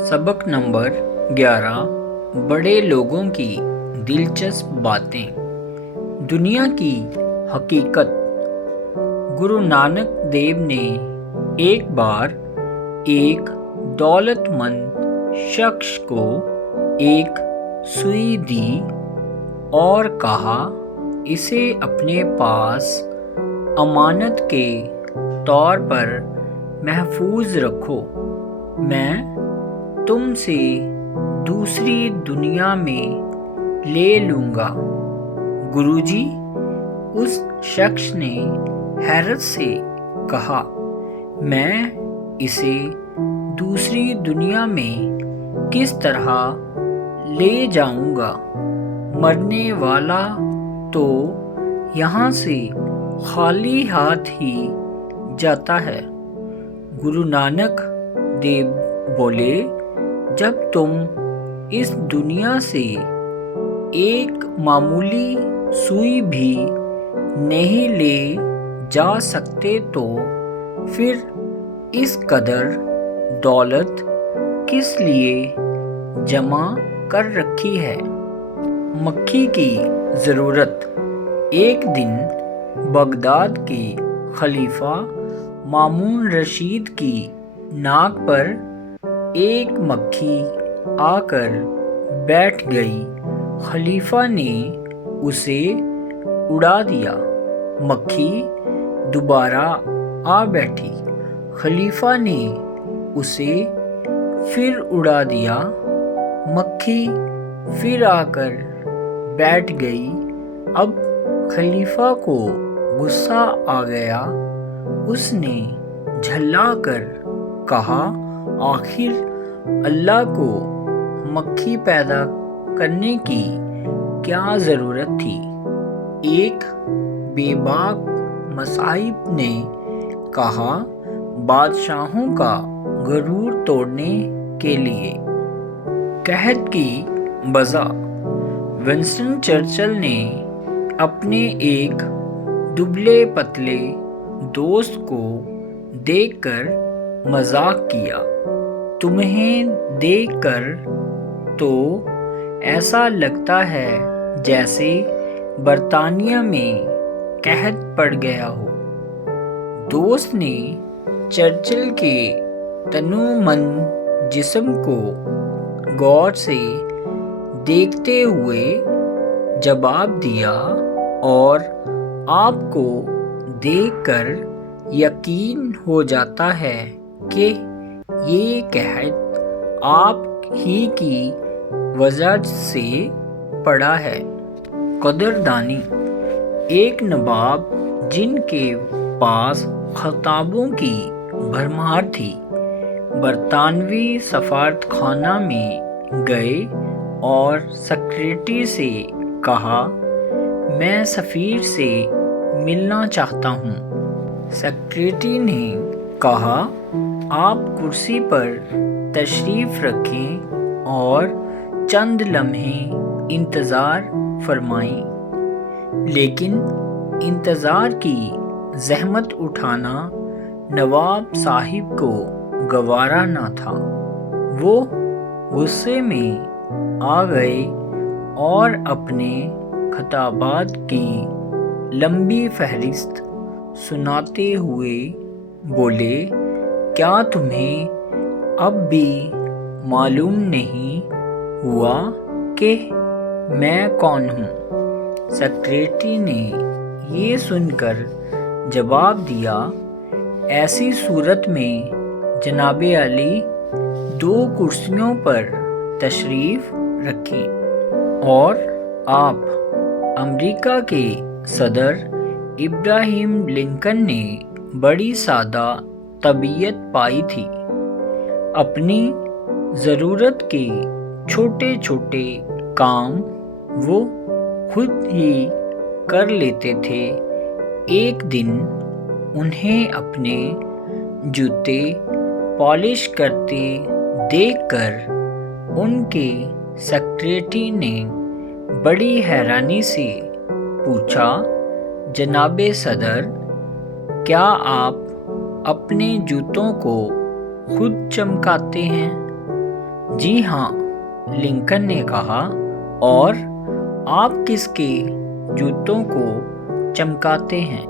सबक नंबर 11। बड़े लोगों की दिलचस्प बातें। दुनिया की हकीकत। गुरु नानक देव ने एक बार एक दौलतमंद शख्स को एक सुई दी और कहा, इसे अपने पास अमानत के तौर पर महफूज रखो। मैं तुमसे दूसरी दुनिया में ले लूँगा। गुरुजी, उस शख्स ने हैरत से कहा, मैं इसे दूसरी दुनिया में किस तरह ले जाऊँगा? मरने वाला तो यहाँ से खाली हाथ ही जाता है। गुरु नानक देव बोले, जब तुम इस दुनिया से एक मामूली सुई भी नहीं ले जा सकते तो फिर इस कदर दौलत किस लिए जमा कर रखी है? मक्खी की ज़रूरत। एक दिन बगदाद के खलीफा मामून रशीद की नाक पर एक मक्खी आकर बैठ गई। खलीफा ने उसे उड़ा दिया। मक्खी दोबारा आ बैठी। खलीफा ने उसे फिर उड़ा दिया। मक्खी फिर आकर बैठ गई। अब खलीफा को गुस्सा आ गया। उसने झल्लाकर कहा, आखिर अल्लाह को मक्खी पैदा करने की क्या ज़रूरत थी? एक बेबाक मसाइब ने कहा, बादशाहों का गरूर तोड़ने के लिए। कहत की बज़ा। विंस्टन चर्चिल ने अपने एक दुबले पतले दोस्त को देखकर मजाक किया, तुम्हें देखकर तो ऐसा लगता है जैसे बरतानिया में कहत पड़ गया हो। दोस्त ने चर्चिल के तनुमंद जिस्म को गौर से देखते हुए जवाब दिया, और आपको देखकर यकीन हो जाता है कि ये कहत आप ही की वजह से पड़ा है। कदरदानी। एक नवाब जिनके पास खताबों की भरमार थी, बरतानवी सफारतखाना में गए और सेक्रेटरी से कहा, मैं सफ़ीर से मिलना चाहता हूँ। सेक्रेटरी ने कहा, आप कुर्सी पर तशरीफ़ रखें और चंद लम्हे इंतज़ार फरमाएं। लेकिन इंतज़ार की ज़हमत उठाना नवाब साहिब को गवारा न था। वो गुस्से में आ गए और अपने खताबात की लंबी फहरिस्त सुनाते हुए बोले, क्या तुम्हें अब भी मालूम नहीं हुआ कि मैं कौन हूँ? सेक्रेटरी ने ये सुनकर जवाब दिया, ऐसी सूरत में जनाबे अली दो कुर्सियों पर तशरीफ़ रखें और आप अमेरिका के सदर इब्राहिम लिंकन ने बड़ी सादा तबीयत पाई थी। अपनी ज़रूरत के छोटे छोटे काम वो खुद ही कर लेते थे। एक दिन उन्हें अपने जूते पॉलिश करते देखकर उनके सेक्रेटरी ने बड़ी हैरानी से पूछा, जनाबे सदर, क्या आप अपने जूतों को खुद चमकाते हैं? جی ہاں، لنکن نے کہا، اور آپ کس کے جوتوں کو چمکاتے ہیں؟